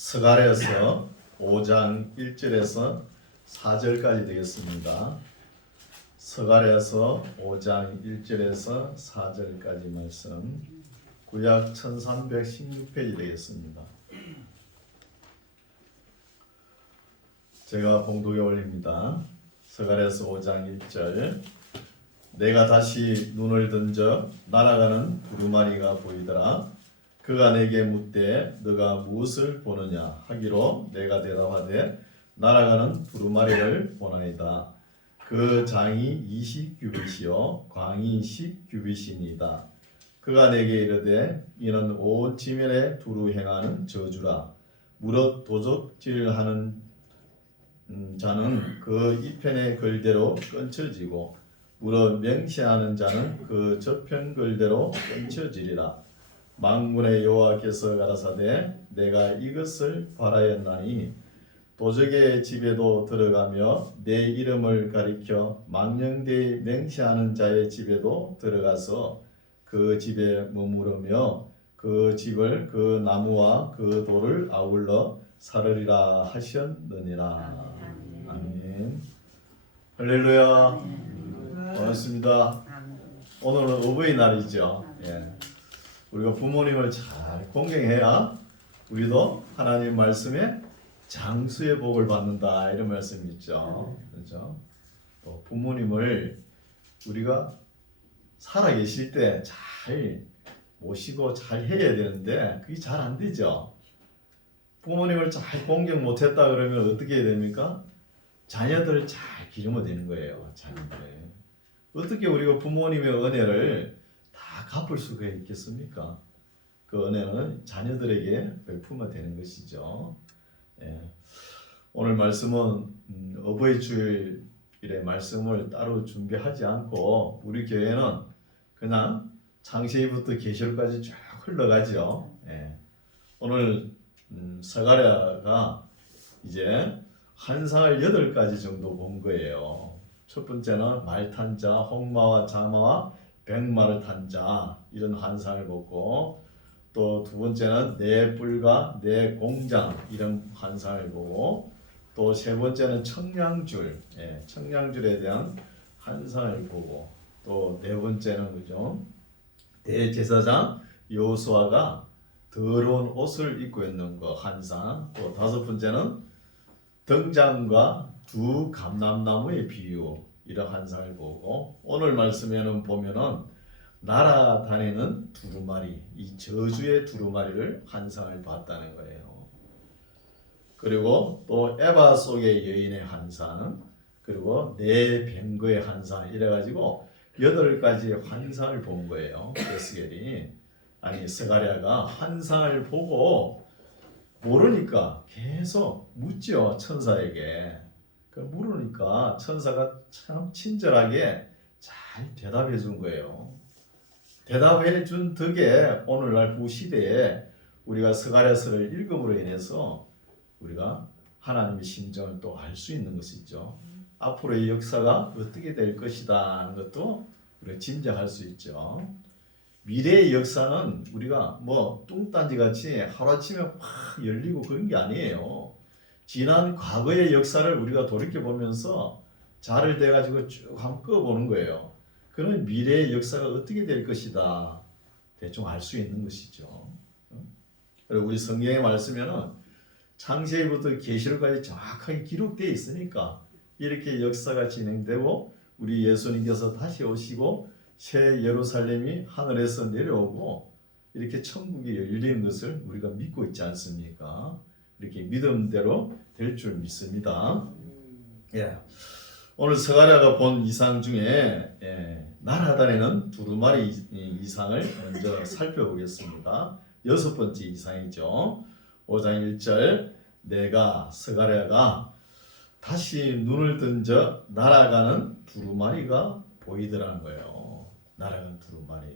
스가랴서 5장 1절에서 4절까지 되겠습니다. 스가랴서 5장 1절에서 4절까지 말씀, 구약 1316페이지 되겠습니다. 제가 봉독에 올립니다. 스가랴서 5장 1절. 내가 다시 눈을 던져 날아가는 두루마리가 보이더라. 그가 내게 묻되 너가 무엇을 보느냐 하기로 내가 대답하되 날아가는 두루마리를 보나이다. 그 장이 20규빗이요 광이 10규빗이니이다. 그가 내게 이르되 이는 온 지면에 두루 행하는 저주라. 무릇 도적질하는 자는 그 이편의 글대로 끊쳐지고 무릇 맹세하는 자는 그 저편 글대로 끊쳐지리라. 만군의 여호와께서 가라사대 내가 이것을 바라였나니 도적의 집에도 들어가며 내 이름을 가리켜 망령되이 맹세하는 자의 집에도 들어가서 그 집에 머무르며 그 집을 그 나무와 그 돌을 아울러 사르리라 하셨느니라. 아멘. 할렐루야. 반갑습니다. 오늘은 어버이날이죠. 예. 우리가 부모님을 잘 공경해야 우리도 하나님 말씀에 장수의 복을 받는다, 이런 말씀이 있죠. 그렇죠? 또 부모님을 우리가 살아 계실 때 잘 모시고 잘 해야 되는데 그게 잘 안 되죠. 부모님을 잘 공경 못했다 그러면 어떻게 해야 됩니까? 자녀들을 잘 기르면 되는 거예요. 자녀들. 어떻게 우리가 부모님의 은혜를 다 갚을 수가 있겠습니까? 그 은혜는 자녀들에게 베풀면 되는 것이죠. 예. 오늘 말씀은 어버이 주일의 말씀을 따로 준비하지 않고 우리 교회는 그냥 창세기부터 계시록까지 쭉 흘러가죠. 예. 오늘 스가랴가 이제 환상을 8가지 정도 본 거예요. 첫 번째는 말 탄 자, 홍마와 자마와 백마를 탄 자, 이런 환상을 보고, 또 두 번째는 내 뿔과 내 공장, 이런 환상을 보고, 또 세 번째는 청량줄, 청량줄에 대한 환상을 보고, 또 네 번째는 그죠? 대제사장 여호수아가 더러운 옷을 입고 있는 거 환상, 또 다섯 번째는 등잔과 두 감람나무의 비유, 이런 환상을 보고, 오늘 말씀에는 보면은 날아다니는 두루마리, 이 저주의 두루마리를 환상을 봤다는 거예요. 그리고 또 에바 속의 여인의 환상, 그리고 네 뱅거의 환상, 이래가지고 8가지의 환상을 본 거예요. 에스겔이, 아니 스가랴가 환상을 보고 모르니까 계속 묻죠, 천사에게. 물으니까 천사가 참 친절하게 잘 대답해 준 거예요. 대답해 준 덕에 오늘날 후시대에 우리가 스가랴서를 읽음으로 인해서 우리가 하나님의 심정을 또 알 수 있는 것이죠. 앞으로의 역사가 어떻게 될 것이다 하는 것도 우리가 짐작할 수 있죠. 미래의 역사는 우리가 뭐 뚱딴지 같이 하루아침에 확 열리고 그런 게 아니에요. 지난 과거의 역사를 우리가 돌이켜보면서 자를 대가지고 쭉 한번 꺼보는 거예요. 그러면 미래의 역사가 어떻게 될 것이다 대충 알 수 있는 것이죠. 그리고 우리 성경의 말씀에는 창세기부터 계시록까지 정확하게 기록되어 있으니까 이렇게 역사가 진행되고 우리 예수님께서 다시 오시고 새 예루살렘이 하늘에서 내려오고 이렇게 천국이 열리는 것을 우리가 믿고 있지 않습니까? 이렇게 믿음대로 될 줄 믿습니다. 예. 오늘 스가랴가 본 이상 중에 날아다니는 두루마리 이상을 먼저 살펴보겠습니다. 6번째 이상이죠. 5장 1절 내가 스가랴가 다시 눈을 던져 날아가는 두루마리가 보이더라는 거예요. 날아가는 두루마리.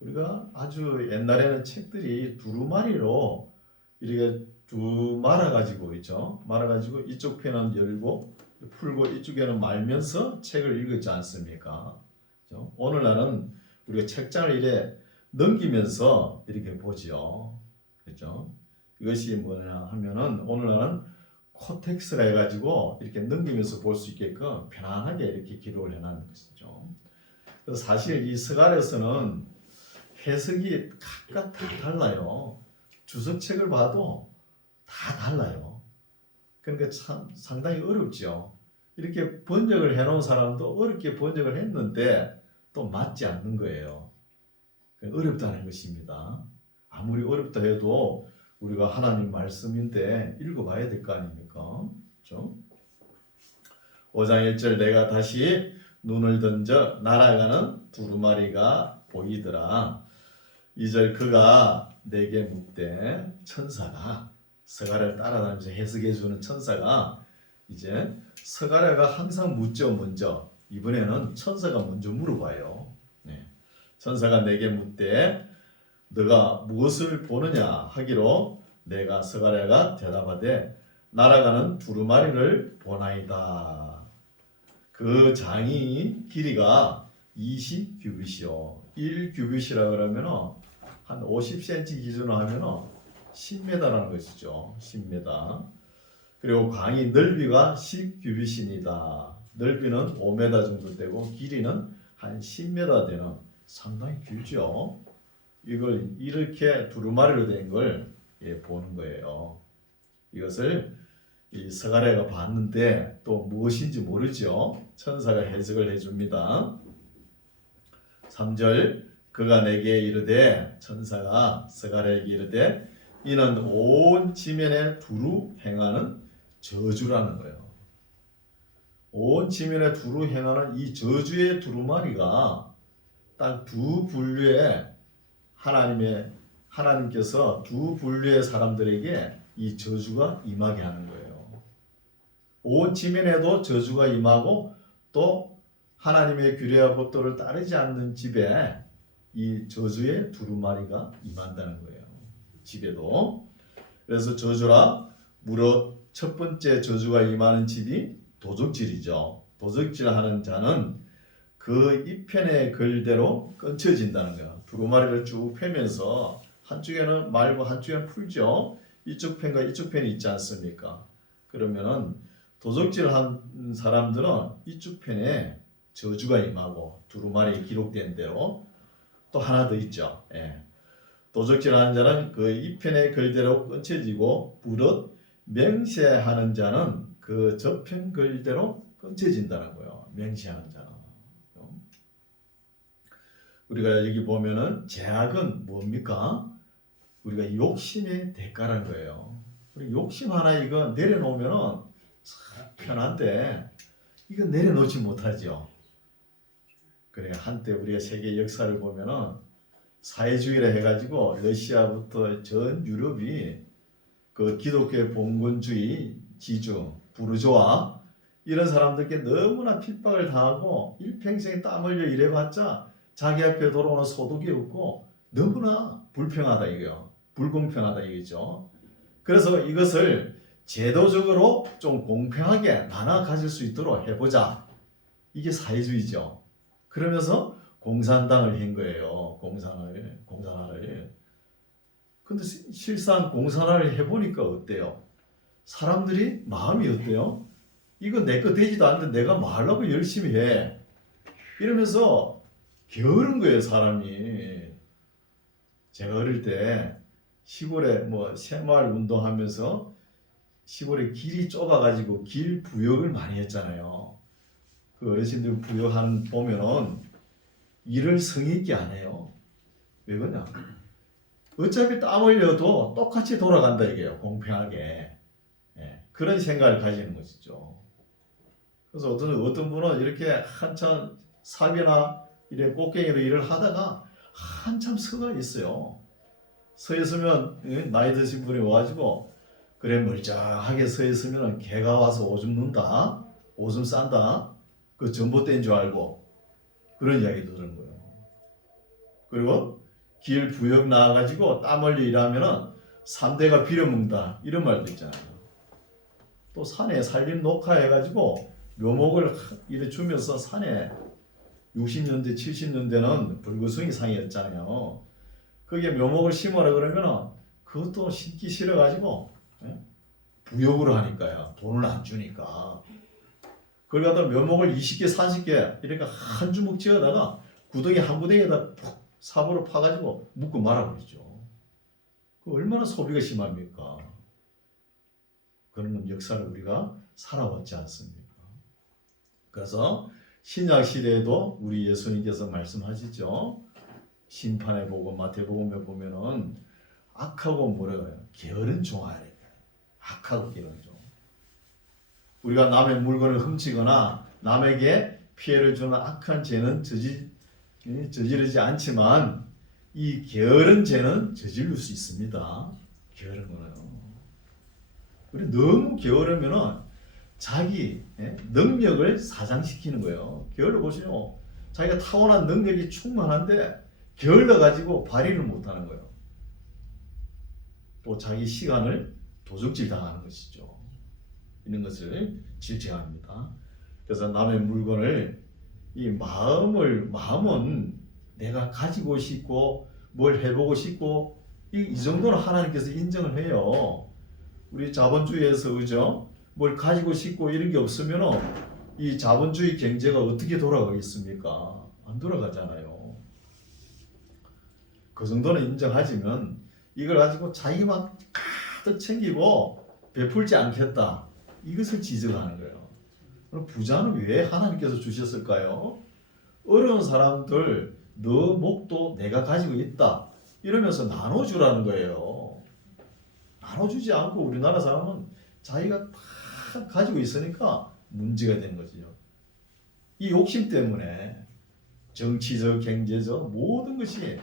우리가 아주 옛날에는 책들이 두루마리로 이렇게 두 말아가지고 있죠. 말아가지고 이쪽 편은 열고 풀고 이쪽에는 말면서 책을 읽었지 않습니까? 그렇죠? 오늘날은 우리가 책장을 이렇게 넘기면서 이렇게 보죠. 그렇죠? 이것이 뭐냐 하면은 오늘날은 코텍스라 해가지고 이렇게 넘기면서 볼 수 있게끔 편안하게 이렇게 기록을 해놓은 것이죠. 그래서 사실 이 스가랴서는 해석이 각각 다 달라요. 주석책을 봐도 다 달라요. 그러니까 참 상당히 어렵죠. 이렇게 번역을 해놓은 사람도 어렵게 번역을 했는데 또 맞지 않는 거예요. 어렵다는 것입니다. 아무리 어렵다 해도 우리가 하나님 말씀인데 읽어봐야 될 거 아닙니까? 그렇죠? 5장 1절 내가 다시 눈을 던져 날아가는 두루마리가 보이더라. 2절 그가 내게 묻되 천사가 스가랴를 따라다니면서 해석해주는 천사가 이제 스가랴가 항상 묻죠 먼저. 이번에는 천사가 먼저 물어봐요. 네. 천사가 내게 묻되 너가 무엇을 보느냐 하기로 내가 스가랴가 대답하되 날아가는 두루마리를 보나이다. 그 장이 길이가 20규빗이요. 1규빗이라 그러면 한 50cm 기준으로 하면 10m라는 것이죠. 10m. 그리고 광이 넓이가 10규빗입니다. 넓이는 5m 정도 되고 길이는 한 10m 되는 상당히 길죠. 이걸 이렇게 두루마리로 된 걸 보는 거예요. 이것을 이 스가랴가 봤는데 또 무엇인지 모르죠. 천사가 해석을 해줍니다. 3절 그가 내게 이르되 천사가 스가랴에게 이르되 이는 온 지면에 두루 행하는 저주라는 거예요. 온 지면에 두루 행하는 이 저주의 두루마리가 딱 두 분류의 하나님께서 두 분류의 사람들에게 이 저주가 임하게 하는 거예요. 온 지면에도 저주가 임하고 또 하나님의 규례와 법도를 따르지 않는 집에 이 저주의 두루마리가 임한다는 거예요. 집에도. 그래서 저주라 무릇 첫 번째 저주가 임하는 집이 도적질이죠. 도적질하는 자는 그 이편의 글대로 끊쳐진다는 거예요. 두루마리를 쭉 펴면서 한쪽에는 말고 한쪽에는 풀죠. 이쪽 편과 이쪽 편이 있지 않습니까? 그러면은 도적질한 사람들은 이쪽 편에 저주가 임하고 두루마리에 기록된 대로 또 하나 더 있죠. 도적질하는 자는 그 이편의 글대로 끊쳐지고 무릇 맹세하는 자는 그 저편 글대로 끊쳐진다는 거예요. 맹세하는 자는. 우리가 여기 보면은 죄악은 뭡니까? 우리가 욕심의 대가라는 거예요. 우리 욕심 하나 이거 내려놓으면은 참 편한데 이거 내려놓지 못하죠. 그래 한때 우리가 세계 역사를 보면은 사회주의라 해가지고 러시아부터 전 유럽이 그 기독교의 봉건주의 지주 부르조아 이런 사람들께 너무나 핍박을 당하고 일평생 땀 흘려 일해봤자 자기 앞에 돌아오는 소득이 없고 너무나 불평하다 이거요. 불공평하다 이거죠. 그래서 이것을 제도적으로 좀 공평하게 나눠 가질 수 있도록 해보자. 이게 사회주의죠. 그러면서 공산당을 한 거예요. 공산화를. 근데 실상 공산화를 해보니까 어때요? 사람들이 마음이 어때요? 이거 내 거 되지도 않는데 내가 뭐 하려고 열심히 해. 이러면서 게으른 거예요, 사람이. 제가 어릴 때 시골에 뭐 새마을 운동하면서 시골에 길이 좁아가지고 길 부역을 많이 했잖아요. 그 어르신들 부역하는 보면은 일을 성의 있게 안 해요. 왜 그러냐? 어차피 땀 흘려도 똑같이 돌아간다 이게요. 공평하게. 그런 생각을 가지는 것이죠. 그래서 어떤 분은 이렇게 한참 사비나 이래 꽃갱이로 일을 하다가 한참 서가 있어요. 서 있으면 나이 드신 분이 와가지고 그래 멀쩡하게 서 있으면 개가 와서 오줌 눈다, 오줌 싼다, 그 전봇대인 줄 알고 그런 이야기 들은 거예요. 그리고 길 부역 나와가지고 땀 흘려 일하면은 3대가 빌어먹는다 이런 말도 있잖아요. 또 산에 산림 녹화해가지고 묘목을 이래 주면서 산에 60년대 70년대는 불구덩이 상이었잖아요. 거기에 묘목을 심으라 그러면 그것도 신기 싫어가지고 부역으로 하니까요. 돈을 안 주니까. 그걸 갖다 묘목을 20개, 40개 이러니까 한 주먹 쥐어다가 구덩이 한 구덩이에다 푹 삽으로 파가지고 묶고 말아버리죠. 그 얼마나 소비가 심합니까? 그런 역사를 우리가 살아왔지 않습니까? 그래서 신약 시대에도 우리 예수님께서 말씀하시죠. 심판의 복음 마태복음에 보면은 악하고 뭐라고 해요? 게으른 종아리. 악하고 게으른 종. 우리가 남의 물건을 훔치거나 남에게 피해를 주는 악한 죄는 저지르지 않지만 이 게으른 죄는 저지를 수 있습니다. 게으른 거는. 우리 너무 게으르면은 자기 능력을 사장시키는 거예요. 게을러 보시면 자기가 타고난 능력이 충만한데 게을러 가지고 발휘를 못하는 거예요. 또 자기 시간을 도적질 당하는 것이죠. 이런 것을 질책합니다. 그래서 남의 물건을 이 마음은 내가 가지고 싶고 뭘 해보고 싶고 이 정도는 하나님께서 인정을 해요. 우리 자본주의에서 그죠? 뭘 가지고 싶고 이런 게 없으면 이 자본주의 경제가 어떻게 돌아가겠습니까? 안 돌아가잖아요. 그 정도는 인정하지만 이걸 가지고 자기만 가득 챙기고 베풀지 않겠다. 이것을 지적하는 거예요. 그럼 부자는 왜 하나님께서 주셨을까요? 어려운 사람들 너 목도 내가 가지고 있다. 이러면서 나눠주라는 거예요. 나눠주지 않고 우리나라 사람은 자기가 다 가지고 있으니까 문제가 되는 거죠. 이 욕심 때문에 정치적, 경제적 모든 것이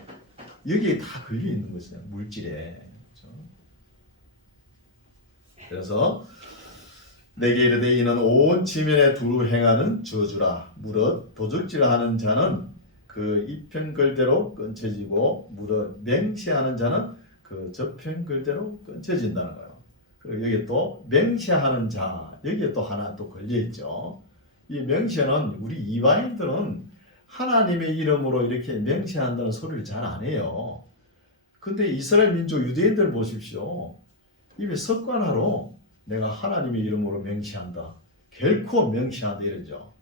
여기에 다 걸려 있는 것이에요. 물질에. 그렇죠? 그래서 내게 이르되 이는 온 지면에 두루 행하는 저주라. 무릇 도적질하는 자는 그 이편글대로 끊쳐지고 무릇 맹세하는 자는 그 저편글대로 끊쳐진다는 거예요. 그리고 여기 또 맹세하는 자 여기에 또 하나 또 걸려 있죠. 이 맹세는 우리 이방인들은 하나님의 이름으로 이렇게 맹세한다는 소리를 잘 안 해요. 근데 이스라엘 민족 유대인들 보십시오. 이미 습관화로 내가 하나님의 이름으로 맹세한다. 결코 맹세한다 이러죠.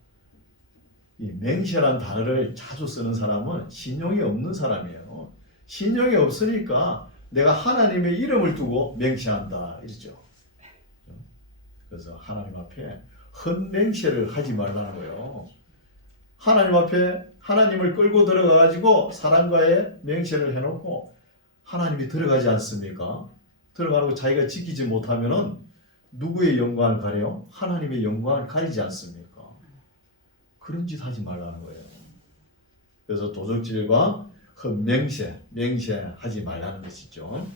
이 맹세라는 단어를 자주 쓰는 사람은 신용이 없는 사람이에요. 신용이 없으니까 내가 하나님의 이름을 두고 맹세한다 이러죠. 그래서 하나님 앞에 헛맹세를 하지 말라는 거예요. 하나님 앞에 하나님을 끌고 들어가 가지고 사람과의 맹세를 해놓고 하나님이 들어가지 않습니까? 들어가고 자기가 지키지 못하면은 누구의 영광을 가려요? 하나님의 영광을 가리지 않습니까? 그런 짓 하지 말라는 거예요. 그래서 도적질과 맹세하지 말라는 것이죠.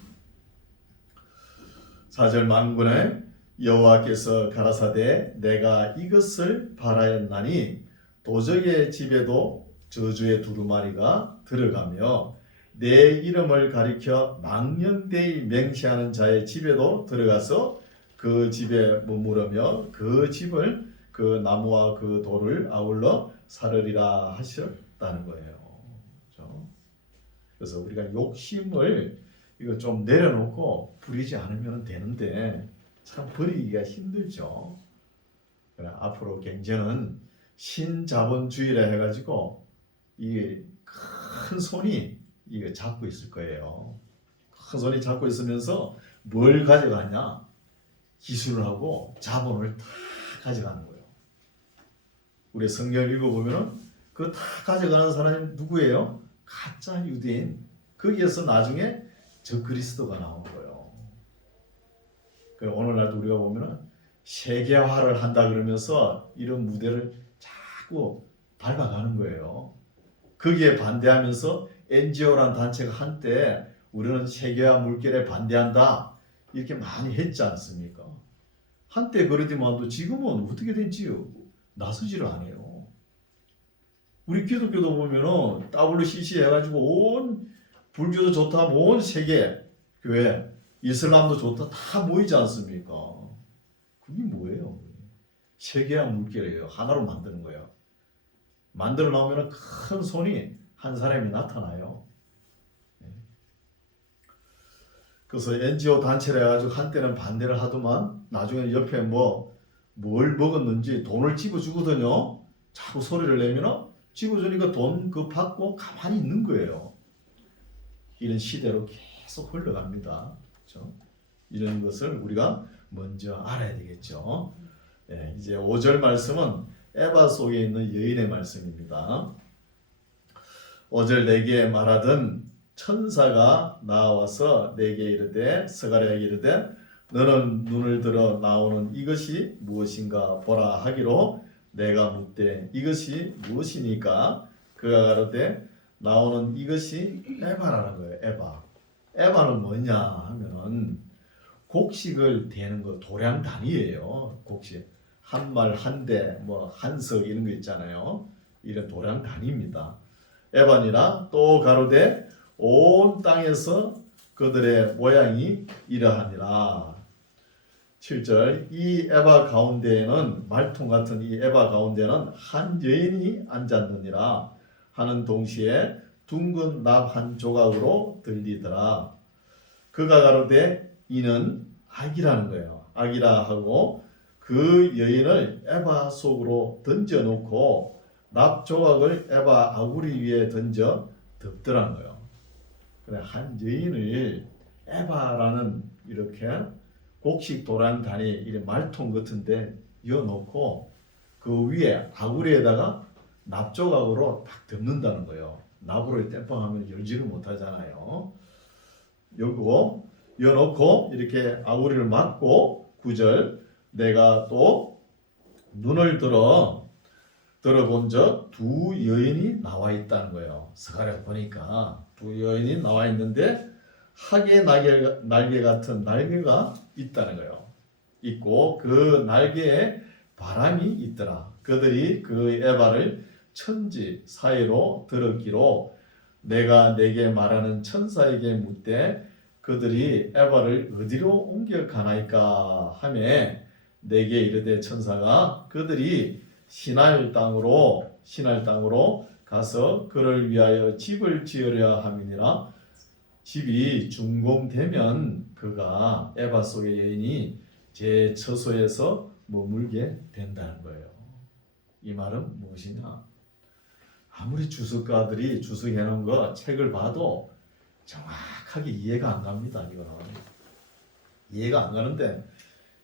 4절 만군의 여호와께서 가라사대 내가 이것을 바라였나니 도적의 집에도 저주의 두루마리가 들어가며 내 이름을 가리켜 망령되이 맹세하는 자의 집에도 들어가서 그 집에 머무르며 그 집을 그 나무와 그 돌을 아울러 사르리라 하셨다는 거예요. 그렇죠? 그래서 우리가 욕심을 이거 좀 내려놓고 부리지 않으면 되는데 참 버리기가 힘들죠. 그래, 앞으로 경제는 신자본주의라 해가지고 이 큰 손이 이거 잡고 있을 거예요. 큰 손이 잡고 있으면서 뭘 가져가냐? 기술을 하고 자본을 다 가져가는 거예요. 우리 성경을 읽어보면 그거 다 가져가는 사람이 누구예요? 가짜 유대인. 거기에서 나중에 저 그리스도가 나오는 거예요. 오늘날도 우리가 보면 세계화를 한다 그러면서 이런 무대를 자꾸 밟아가는 거예요. 거기에 반대하면서 NGO라는 단체가 한때 우리는 세계화 물결에 반대한다 이렇게 많이 했지 않습니까? 한때 그러지만 지금은 어떻게 된지요? 나서지를 않아요. 우리 기독교도 보면은 WCC 해가지고 온 불교도 좋다, 온 세계 교회, 이슬람도 좋다 다 모이지 않습니까? 그게 뭐예요? 세계화 물결이에요. 하나로 만드는 거예요. 만들어 나오면 큰 손이 한 사람이 나타나요. 그래서 NGO 단체를 해가지고 한때는 반대를 하더만 나중에 옆에 뭘 먹었는지 돈을 집어주거든요. 자꾸 소리를 내면 집어주니까 돈 그 받고 가만히 있는 거예요. 이런 시대로 계속 흘러갑니다. 그렇죠? 이런 것을 우리가 먼저 알아야 되겠죠. 예, 이제 5절 말씀은 에바 속에 있는 여인의 말씀입니다. 5절 내게 말하던 천사가 나와서 내게 이르되 스가랴에게 이르되 너는 눈을 들어 나오는 이것이 무엇인가 보라 하기로 내가 묻되 이것이 무엇이니까 그가 가로되 나오는 이것이 에바라는 거예요. 에바. 에바는 뭐냐 하면은 곡식을 대는 거 도량 단위예요. 곡식 한 말 한 대 한석 이런 거 있잖아요. 이런 도량 단위입니다. 에바니라 또 가로되 온 땅에서 그들의 모양이 이러하니라. 7절 이 에바 가운데에는 말통 같은 이 에바 가운데는 한 여인이 앉았느니라 하는 동시에 둥근 납 한 조각으로 들리더라. 그가 가로되 이는 악이라는 거예요. 악이라 하고 그 여인을 에바 속으로 던져놓고 납 조각을 에바 아구리 위에 던져 덮더라는 거예요. 그래 한 여인을 에바라는 이렇게 곡식 도랑 단위 이런 말통 같은데 이어놓고 그 위에 아구리에다가 납 조각으로 딱 덮는다는 거예요. 납으로 땜빵하면 열지를 못하잖아요. 요거 이어놓고 이렇게 아구리를 막고 9절 내가 또 눈을 들어본 적 두 여인이 나와 있다는 거예요. 스가랴 보니까 두 여인이 나와 있는데 하계 날개 같은 날개가 있다는 거예요. 있고 그 날개에 바람이 있더라. 그들이 그 에바를 천지 사이로 들었기로 내가 내게 말하는 천사에게 묻되 그들이 에바를 어디로 옮겨 가나이까 하매 내게 이르되 천사가 그들이 시날 땅으로 가서 그를 위하여 집을 지으려 함이니라. 집이 준공되면 그가 에바 속의 여인이 제 처소에서 머물게 된다는 거예요. 이 말은 무엇이냐? 아무리 주석가들이 주석해 놓은 거 책을 봐도 정확하게 이해가 안 갑니다. 이거는 이해가 안 가는데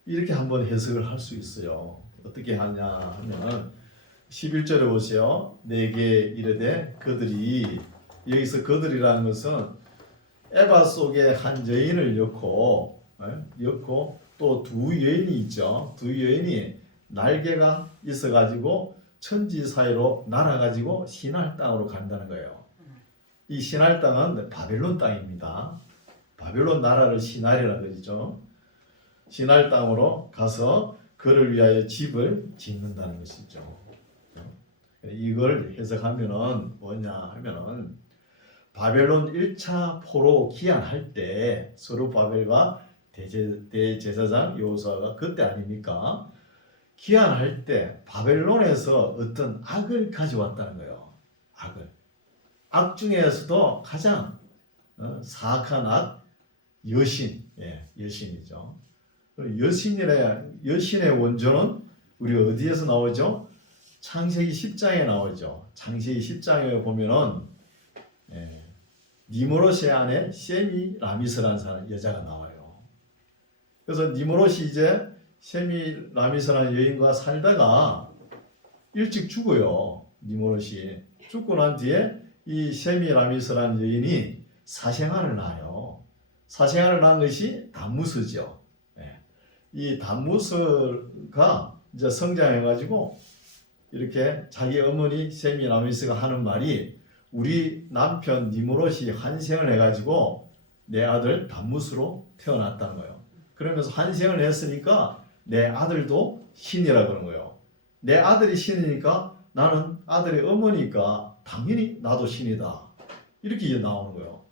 이렇게 한번 해석을 할 수 있어요. 어떻게 하냐 하면 11절에 보세요. 내게 이르되 그들이 여기서 그들이라는 것은 에바 속에 한 여인을 엮고 또 두 여인이 있죠. 두 여인이 날개가 있어가지고 천지 사이로 날아가지고 시날 땅으로 간다는 거예요. 이 시날 땅은 바벨론 땅입니다. 바벨론 나라를 시날이라고 그러죠. 시날 땅으로 가서 그를 위하여 집을 짓는다는 것이죠. 이걸 해석하면은 뭐냐 하면은 바벨론 1차 포로 기한할 때 스룹바벨과 대제사장 여호수아가 그때 아닙니까? 기한할 때 바벨론에서 어떤 악을 가져왔다는 거예요. 악 중에서도 가장 사악한 악 여신, 여신이죠. 여신의 원조는 우리 어디에서 나오죠? 창세기 10장에 나오죠. 창세기 10장에 보면은 니므롯의 아내 세미라미스라는 여자가 나와요. 그래서 니므롯이 이제 세미라미스라는 여인과 살다가 일찍 죽어요. 니므롯이 죽고 난 뒤에 이 세미라미스라는 여인이 사생아를 낳아요. 사생아를 낳은 것이 담무스죠. 이 담무스가 이제 성장해가지고 이렇게 자기 어머니 세미라미스가 하는 말이 우리 남편 니므롯이 환생을 해가지고 내 아들 담무스로 태어났다는 거예요. 그러면서 환생을 했으니까 내 아들도 신이라 그런 거예요. 내 아들이 신이니까 나는 아들의 어머니니까 당연히 나도 신이다. 이렇게 나오는 거예요.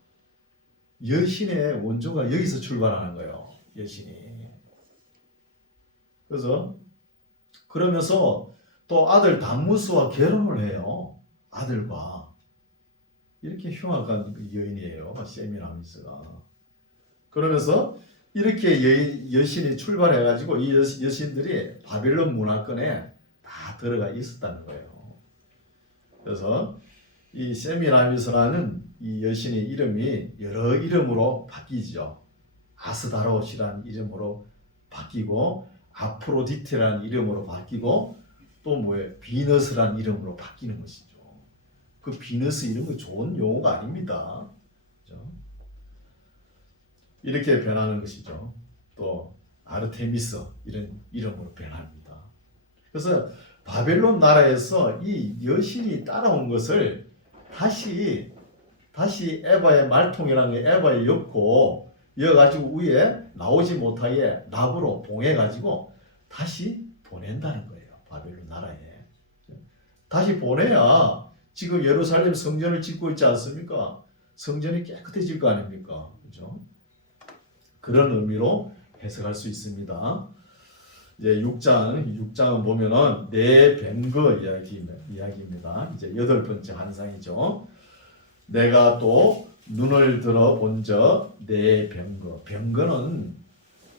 여신의 원조가 여기서 출발하는 거예요. 여신이. 그래서 그러면서 또 아들 담무스와 결혼을 해요. 아들과. 이렇게 흉악한 여인이에요. 세미라미스가. 그러면서 이렇게 여신이 출발해가지고 이 여신들이 바벨론 문화권에 다 들어가 있었다는 거예요. 그래서 이 세미라미스라는 이 여신의 이름이 여러 이름으로 바뀌죠. 아스다롯이라는 이름으로 바뀌고 아프로디테라는 이름으로 바뀌고 또 뭐예요? 비너스라는 이름으로 바뀌는 것이죠. 그 비너스 이름은 좋은 용어가 아닙니다. 그렇죠? 이렇게 변하는 것이죠. 또 아르테미스 이런 이름으로 변합니다. 그래서 바벨론 나라에서 이 여신이 따라온 것을 다시 에바의 말통이라는 게 에바에 엮고 이어가지고 위에 나오지 못하게 납으로 봉해가지고 다시 보낸다는 거예요. 바벨론 나라에. 다시 보내야 지금 예루살렘 성전을 짓고 있지 않습니까? 성전이 깨끗해질 거 아닙니까? 그렇죠? 그런 의미로 해석할 수 있습니다. 이제 6장은 보면은 네 뱀거 이야기입니다. 이제 8번째 환상이죠. 내가 또 눈을 들어 본적 네 병거. 병거는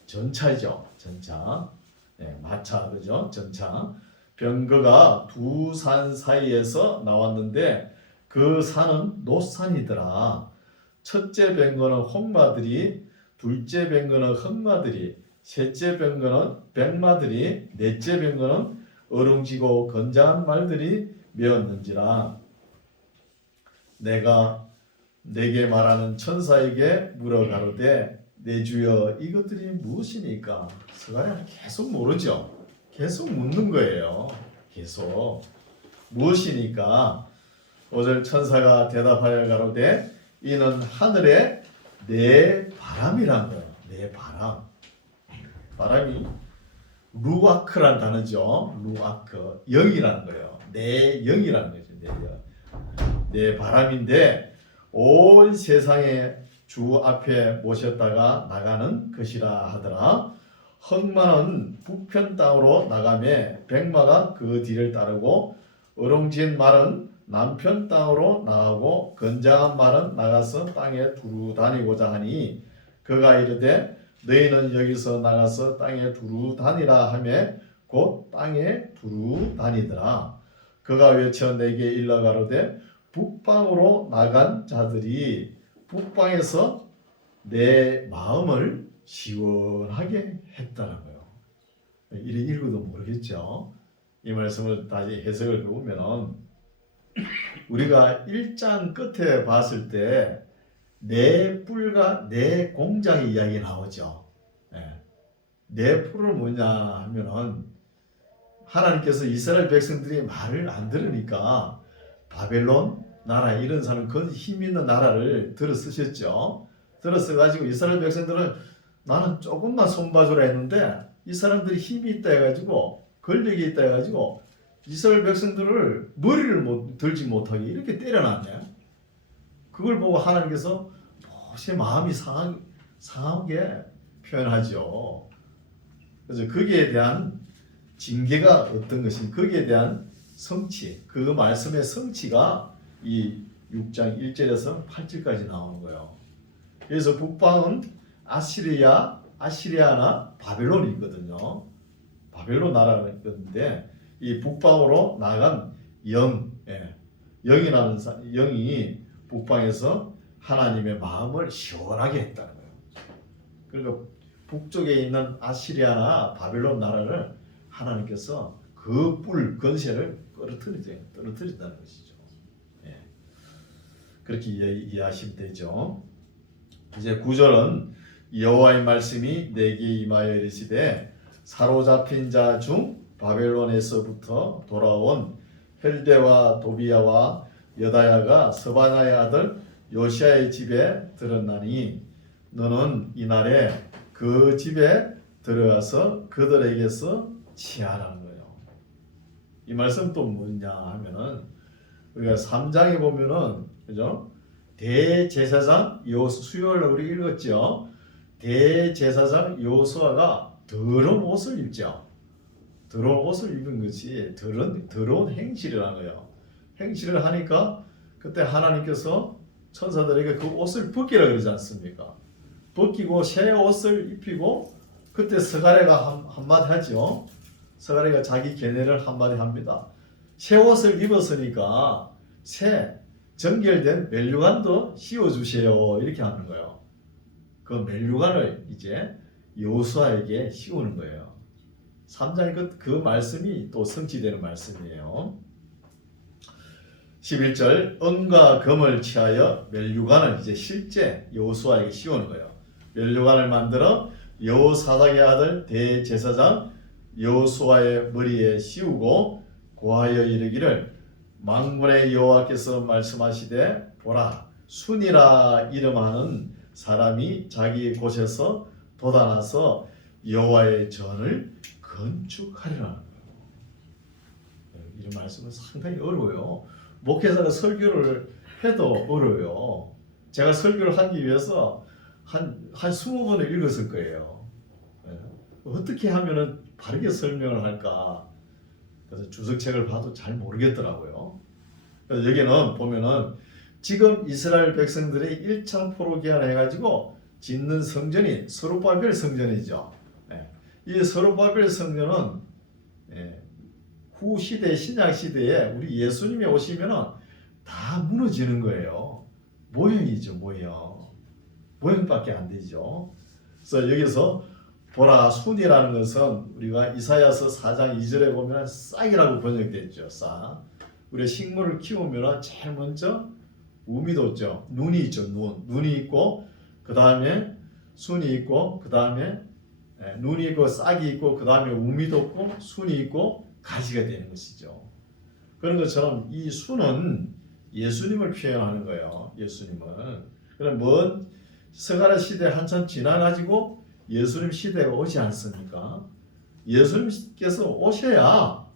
전차죠. 전차. 네, 마차 그죠? 전차. 병거가 두 산 사이에서 나왔는데 그 산은 노산이더라. 첫째 병거는 홍마들이, 둘째 병거는 흑마들이, 셋째 병거는 백마들이, 넷째 병거는 어룽지고 건장한 말들이 메었는지라. 내가 내게 말하는 천사에게 물어 가로되 내 주여 이것들이 무엇이니까? 스가랴는 계속 모르죠. 계속 묻는 거예요. 계속 무엇이니까? 5절 천사가 대답하여 가로되 이는 하늘의 내 바람이란 거예요. 내 바람. 바람이 루아크란 단어죠. 루아크 영이라는 거예요. 내 영이라는 거죠. 내 영. 내 바람인데 온 세상의 주 앞에 모셨다가 나가는 것이라 하더라. 흑마는 북편 땅으로 나가매 백마가 그 뒤를 따르고 어롱진 말은 남편 땅으로 나가고 건장한 말은 나가서 땅에 두루 다니고자 하니 그가 이르되 너희는 여기서 나가서 땅에 두루 다니라 하매 곧 땅에 두루 다니더라. 그가 외쳐 내게 일러 가로되 북방으로 나간 자들이 북방에서 내 마음을 시원하게 했다는 거예요. 이래 읽어도 모르겠죠. 이 말씀을 다시 해석을 해보면 우리가 1장 끝에 봤을 때 내 뿔과 내 공장의 이야기 나오죠. 내 뿔은 뭐냐 하면은 하나님께서 이스라엘 백성들이 말을 안 들으니까 바벨론 나라 이런 사람 그 힘 있는 나라를 들어 쓰셨죠. 들어 써가지고 이스라엘 백성들은 나는 조금만 손봐주라 했는데 이 사람들이 힘이 있다 해가지고 권력이 있다 해가지고 이스라엘 백성들을 머리를 들지 못하게 이렇게 때려놨네. 그걸 보고 하나님께서 제 마음이 상하게 표현하죠. 그래서 거기에 대한 징계가 어떤 것인 거기에 대한 성취, 그 말씀의 성취가 이 6장 1절에서 8절까지 나오는 거예요. 그래서 북방은 아시리아나 바벨론이 있거든요. 바벨론 나라가 있는데 이 북방으로 나간 영이라는 영이 북방에서 하나님의 마음을 시원하게 했다는 거예요. 그러니까 북쪽에 있는 아시리아나 바벨론 나라를 하나님께서 그 뿔 건세를 떨어뜨린다는 것이죠. 그렇게 이해하시면 되죠. 이제 9절은 여호와의 말씀이 내게 임하여 이르시되 사로잡힌 자 중 바벨론에서부터 돌아온 헬데와 도비야와 여다야가 서바나의 아들 요시아의 집에 들었나니 너는 이날에 그 집에 들어가서 그들에게서 취하라는 거예요. 이 말씀 또 뭐냐 하면은 우리가 3장에 보면은 그죠? 대제사장 수요일 우리 읽었죠. 대제사장 요수아가 더러운 옷을 입죠. 더러운 옷을 입은 것이 더러운 행실이라는 거예요. 행실을 하니까 그때 하나님께서 천사들에게 그 옷을 벗기라 그러지 않습니까? 벗기고 새 옷을 입히고 그때 스가랴가 한마디 하죠. 스가랴가 자기 견해를 한마디 합니다. 새 옷을 입었으니까 새 정결된 멜류관도 씌워주세요. 이렇게 하는 거예요. 그 멜류관을 이제 여호수아에게 씌우는 거예요. 3장의 그 말씀이 또 성취되는 말씀이에요. 11절 은과 금을 취하여 멜류관을 이제 실제 여호수아에게 씌우는 거예요. 멜류관을 만들어 여호사닥의 아들 대제사장 여호수아의 머리에 씌우고 고하여 이르기를 만군의 여호와께서 말씀하시되 보라 순이라 이름하는 사람이 자기 곳에서 돋아나서 여호와의 전을 건축하리라. 이런 말씀은 상당히 어려워요. 목회자가 설교를 해도 어려워요. 제가 설교를 하기 위해서 한 20번을 읽었을 거예요. 어떻게 하면 바르게 설명을 할까? 그래서 주석책을 봐도 잘 모르겠더라고요. 그래서 여기는 보면은 지금 이스라엘 백성들이 1차 포로 기한을 해가지고 짓는 성전이 스룹바벨 성전이죠. 이 스룹바벨 성전은 후 시대 신약 시대에 우리 예수님이 오시면은 다 무너지는 거예요. 모형이죠, 모형밖에 안 되죠. 그래서 여기서 보라 순이라는 것은 우리가 이사야서 4장 2절에 보면 싹이라고 번역됐죠. 싹. 우리 식물을 키우면 제일 먼저 우미 돋죠. 눈이 있죠. 눈이 있고 그 다음에 순이 있고 그 다음에 눈이 있고 싹이 있고 그 다음에 우미 돋고 순이 있고 가지가 되는 것이죠. 그런 것처럼 이 순은 예수님을 표현하는 거예요. 예수님을. 그럼 먼 스가랴 시대 한참 지나가지고 예수님 시대가 오지 않습니까? 예수님께서 오셔야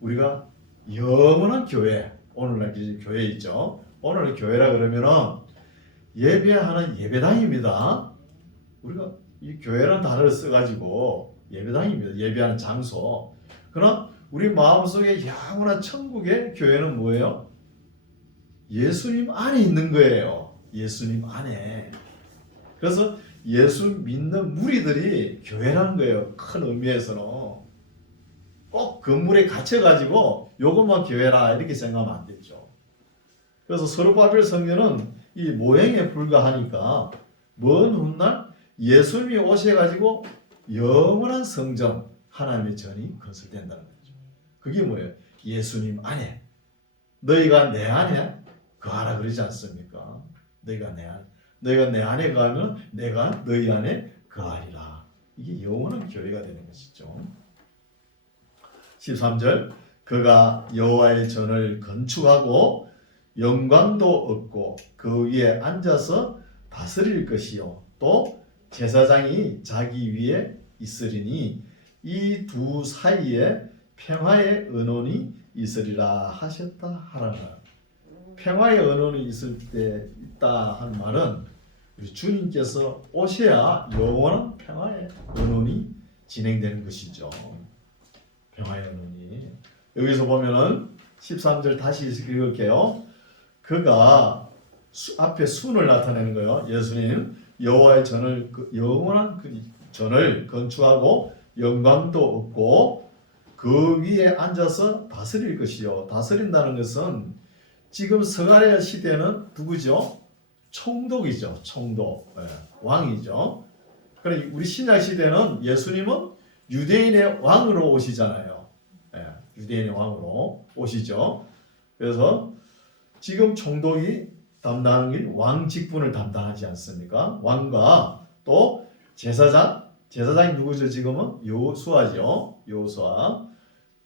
우리가 영원한 교회, 오늘날 교회 있죠. 오늘 교회라 그러면은 예배하는 예배당입니다. 우리가 이 교회라는 단어를 써가지고 예배당입니다. 예배하는 장소. 그러나 우리 마음속에 영원한 천국의 교회는 뭐예요? 예수님 안에 있는 거예요. 예수님 안에. 그래서 예수 믿는 무리들이 교회라는 거예요. 큰 의미에서는. 꼭 건물에 갇혀가지고 요것만 교회라 이렇게 생각하면 안 되죠. 그래서 스룹바벨 성전은 이 모형에 불과하니까 먼 훗날 예수님이 오셔가지고 영원한 성전 하나님의 전이 건설된다는 거죠. 그게 뭐예요? 예수님 안에. 너희가 내 안에 거하라 그러지 않습니까? 너희가 내 안에 거하면 내가 너희 안에 거하리라. 이게 영원한 교회가 되는 것이죠. 13절 그가 여호와의 전을 건축하고 영광도 얻고 그 위에 앉아서 다스릴 것이요 또 제사장이 자기 위에 있으리니 이 두 사이에 평화의 언원이 있으리라 하셨다 하라나. 평화의 언원이 있을 때 있다 한 말은 우리 주님께서 오셔야 영원한 평화의 언원이 진행되는 것이죠. 평화의 언원이. 여기서 보면은 13절 다시 읽을게요. 그가 앞에 순을 나타내는 거예요. 예수님 여호와의 전을 영원한 그 전을 건축하고 영광도 얻고 그 위에 앉아서 다스릴 것이요. 다스린다는 것은 지금 스가랴 시대는 누구죠? 총독이죠. 총독. 왕이죠. 그러니까 우리 신약 시대는 예수님은 유대인의 왕으로 오시잖아요. 유대인의 왕으로 오시죠. 그래서 지금 총독이 담당하는 게 왕 직분을 담당하지 않습니까? 왕과 또 제사장이 누구죠? 지금은 여호수아죠. 여호수아.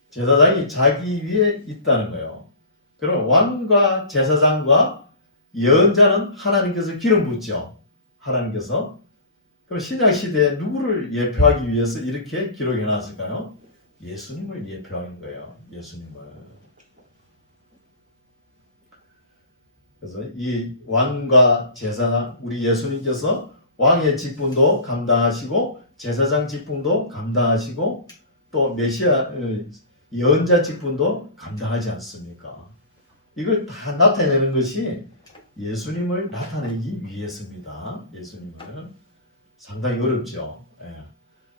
제사장이 자기 위에 있다는 거예요. 그럼 왕과 제사장과 예언자는 하나님께서 기름 붓죠. 하나님께서. 그럼 신약 시대에 누구를 예표하기 위해서 이렇게 기록해 놨을까요? 예수님을 예표하는 거예요. 예수님을. 그래서 이 왕과 제사장, 우리 예수님께서 왕의 직분도 감당하시고 제사장 직분도 감당하시고 또 메시아 예언자 직분도 감당하지 않습니까? 이걸 다 나타내는 것이 예수님을 나타내기 위해서입니다. 예수님을. 상당히 어렵죠. 예.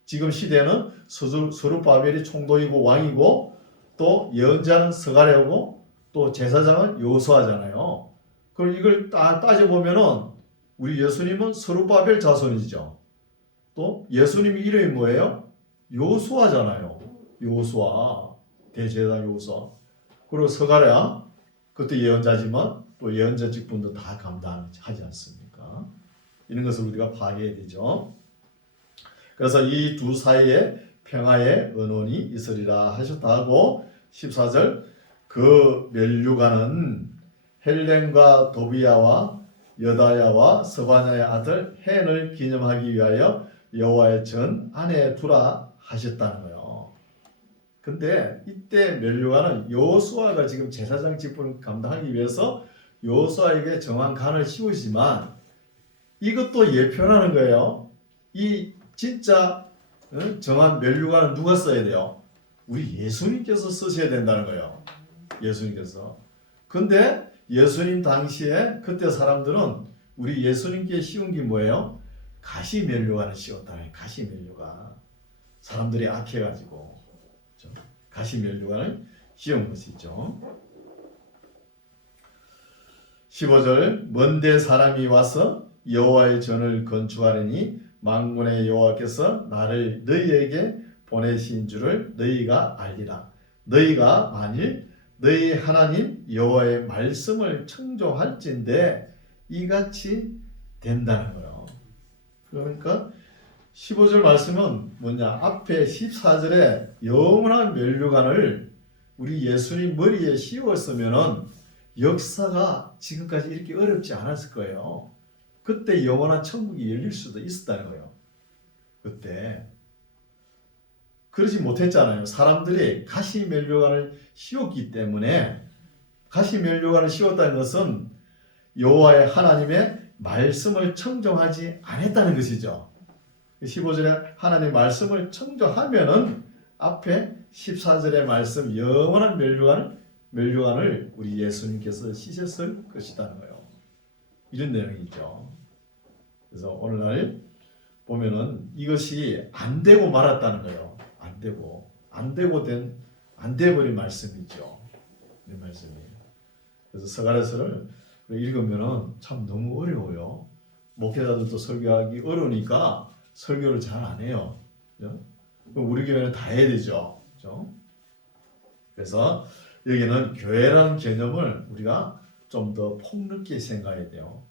지금 시대는 스룹바벨이 총독이고 왕이고 또 예언자는 스가랴고 또 제사장은 여호수아잖아요. 그럼 이걸 딱 따져보면은 우리 예수님은 스룹바벨 자손이죠. 또 예수님 이름이 뭐예요? 여호수아잖아요. 여호수아, 대제사장 여호수아. 그리고 스가랴, 그것도 예언자지만 또 예언자 직분도 다 감당하지 않습니까? 이런 것을 우리가 파악해야 되죠. 그래서 이 두 사이에 평화의 언원이 있으리라 하셨다 하고 14절 그 멸류관은 헬렌과 도비야와 여다야와 스바냐의 아들 헨을 기념하기 위하여 여호와의 전 안에 두라 하셨다는 거예요. 근데 이때 멸류관은 여호수아가 지금 제사장 직분을 감당하기 위해서 여호수아에게 정한 간을 씌우지만 이것도 예표라는 거예요. 이 진짜 정한 멸류관은 누가 써야 돼요? 우리 예수님께서 쓰셔야 된다는 거예요. 예수님께서. 근데 예수님 당시에 그때 사람들은 우리 예수님께 씌운 게 뭐예요? 가시 멸류관을 씌웠다는 가시 멸류관. 사람들이 악해가지고 그렇죠? 가시 멸류관을 씌운 것이죠. 15절 먼데 사람이 와서 여호와의 전을 건축하려니 만군의 여호와께서 나를 너희에게 보내신 줄을 너희가 알리라. 너희가 만일 너희 하나님 여호와의 말씀을 청종할진대 이같이 된다는 거예요. 그러니까 15절 말씀은 뭐냐? 앞에 14절에 영원한 멸류관을 우리 예수님 머리에 씌웠으면은 역사가 지금까지 이렇게 어렵지 않았을 거예요. 그때 영원한 천국이 열릴 수도 있었다는 거예요. 그때 그러지 못했잖아요. 사람들이 가시 멸류관을 씌웠기 때문에 가시 멸류관을 씌웠다는 것은 여호와의 하나님의 말씀을 청종하지 않았다는 것이죠. 15절에 하나님의 말씀을 청종하면은 앞에 14절의 말씀 영원한 멸류관을 우리 예수님께서 씌셨을 것이라는 거예요. 이런 내용이죠. 그래서 오늘날 보면은 이것이 안 되고 말았다는 거예요. 안 돼버린 말씀이죠. 이 말씀이에요. 그래서 스가랴서를 읽으면은 참 너무 어려워요. 목회자들도 설교하기 어려우니까 설교를 잘 안 해요. 그렇죠? 우리 교회는 다 해야 되죠. 그렇죠? 그래서 여기는 교회라는 개념을 우리가 좀 더 폭넓게 생각해야 돼요.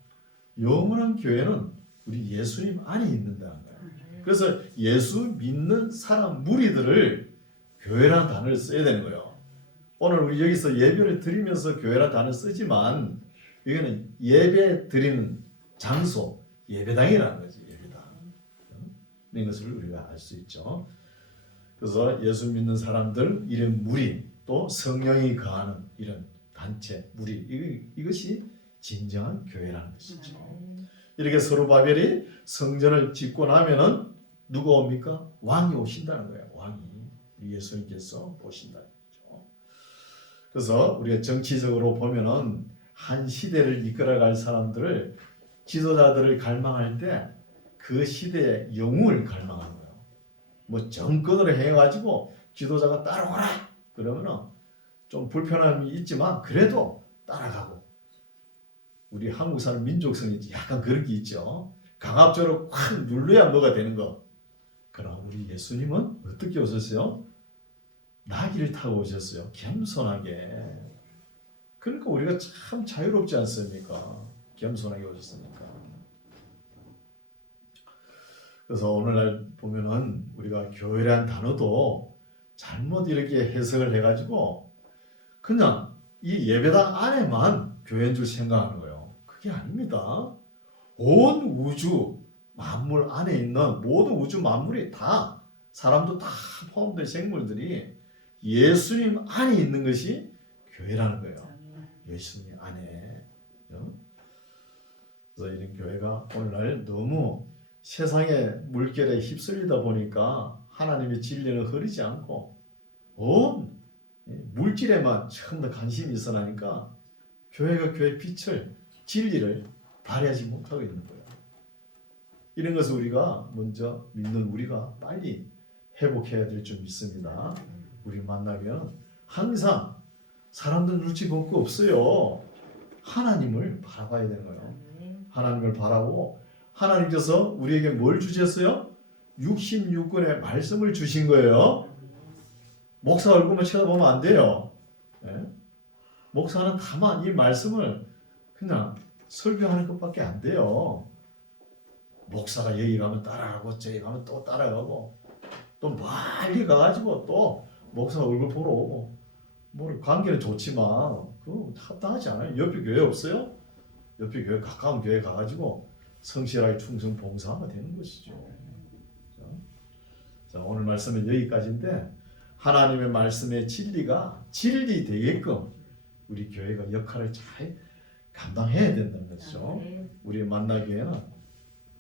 영원한 교회는 우리 예수님 안에 있는다는 거예요. 그래서 예수 믿는 사람 무리들을 교회라는 단어를 써야 되는 거예요. 오늘 우리 여기서 예배를 드리면서 교회라는 단어를 쓰지만 여기는 예배 드리는 장소, 예배당이라는 거지. 예배당. 이런 것을 우리가 알 수 있죠. 그래서 예수 믿는 사람들, 이런 무리, 또 성령이 거하는 이런 단체, 무리, 이것이 진정한 교회라는 것이죠. 이렇게 스룹바벨이 성전을 짓고 나면은 누가 옵니까? 왕이 오신다는 거예요. 왕이 예수님께서 오신다는 거죠. 그래서 우리가 정치적으로 보면은 한 시대를 이끌어갈 사람들을 지도자들을 갈망할 때 그 시대의 영웅을 갈망하는 거예요. 뭐 정권으로 해가지고 지도자가 따라오라 그러면은 좀 불편함이 있지만 그래도 따라가고. 우리 한국 사람 민족성이 약간 그런 게 있죠. 강압적으로 확 눌러야 뭐가 되는 거. 그러나 우리 예수님은 어떻게 오셨어요? 나귀를 타고 오셨어요. 겸손하게. 그러니까 우리가 참 자유롭지 않습니까? 겸손하게 오셨으니까. 그래서 오늘날 보면은 우리가 교회라는 단어도 잘못 이렇게 해석을 해가지고 그냥 이 예배당 안에만 교회인 줄 생각하는 거예요. 그게 아닙니다. 온 우주 만물 안에 있는 모든 우주 만물이 다 사람도 다 포함된 생물들이 예수님 안에 있는 것이 교회라는 거예요. 예수님 안에. 그래서 이런 교회가 오늘날 너무 세상의 물결에 휩쓸리다 보니까 하나님의 진리는 흐르지 않고 온 물질에만 전부 다 관심이 있어 나니까 교회가 교회 빛을 진리를 발휘하지 못하고 있는 거예요. 이런 것을 우리가 먼저 믿는 우리가 빨리 회복해야 될 줄 믿습니다. 우리 만나면 항상 사람들 눈치 볼 거 없어요. 하나님을 바라봐야 되는 거예요. 하나님을 바라보고 하나님께서 우리에게 뭘 주셨어요? 66권의 말씀을 주신 거예요. 목사 얼굴만 쳐다보면 안 돼요. 네? 목사는 다만 이 말씀을 그냥 설교하는 것밖에 안 돼요. 목사가 여기 가면 따라가고 저기 가면 또 따라가고 또 멀리 가가지고 또 목사 얼굴 보러 오고 뭐 관계는 좋지만 그거 합당하지 않아요. 옆에 교회 없어요? 옆에 교회 가까운 교회 가가지고 성실하게 충성 봉사하면 되는 것이죠. 자, 오늘 말씀은 여기까지인데 하나님의 말씀의 진리가 진리 되게끔 우리 교회가 역할을 잘 감당해야 된다는 것이죠. 우리 만나교회는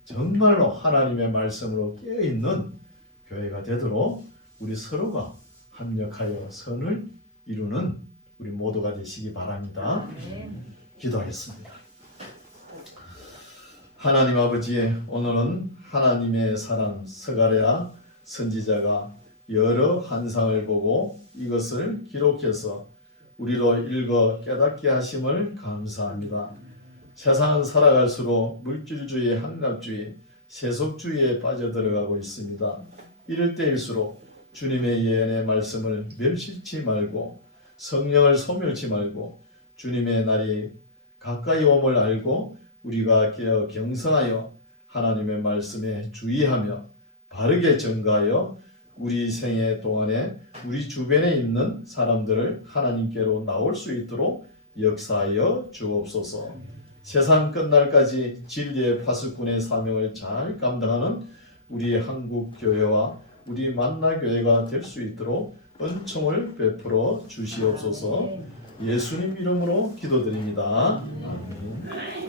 정말로 하나님의 말씀으로 깨어있는 교회가 되도록 우리 서로가 합력하여 선을 이루는 우리 모두가 되시기 바랍니다. 기도하겠습니다. 하나님 아버지, 오늘은 하나님의 사람 스가랴 선지자가 여러 환상을 보고 이것을 기록해서 우리로 읽어 깨닫게 하심을 감사합니다. 세상은 살아갈수록 물질주의, 한락주의, 세속주의에 빠져들어가고 있습니다. 이럴 때일수록 주님의 예언의 말씀을 멸시치 말고 성령을 소멸치 말고 주님의 날이 가까이 옴을 알고 우리가 깨어 경성하여 하나님의 말씀에 주의하며 바르게 전가하여 우리 생애 동안에 우리 주변에 있는 사람들을 하나님께로 나올 수 있도록 역사하여 주옵소서. 세상 끝날까지 진리의 파수꾼의 사명을 잘 감당하는 우리 한국 교회와 우리 만나 교회가 될 수 있도록 은총을 베풀어 주시옵소서. 예수님 이름으로 기도드립니다. 아멘.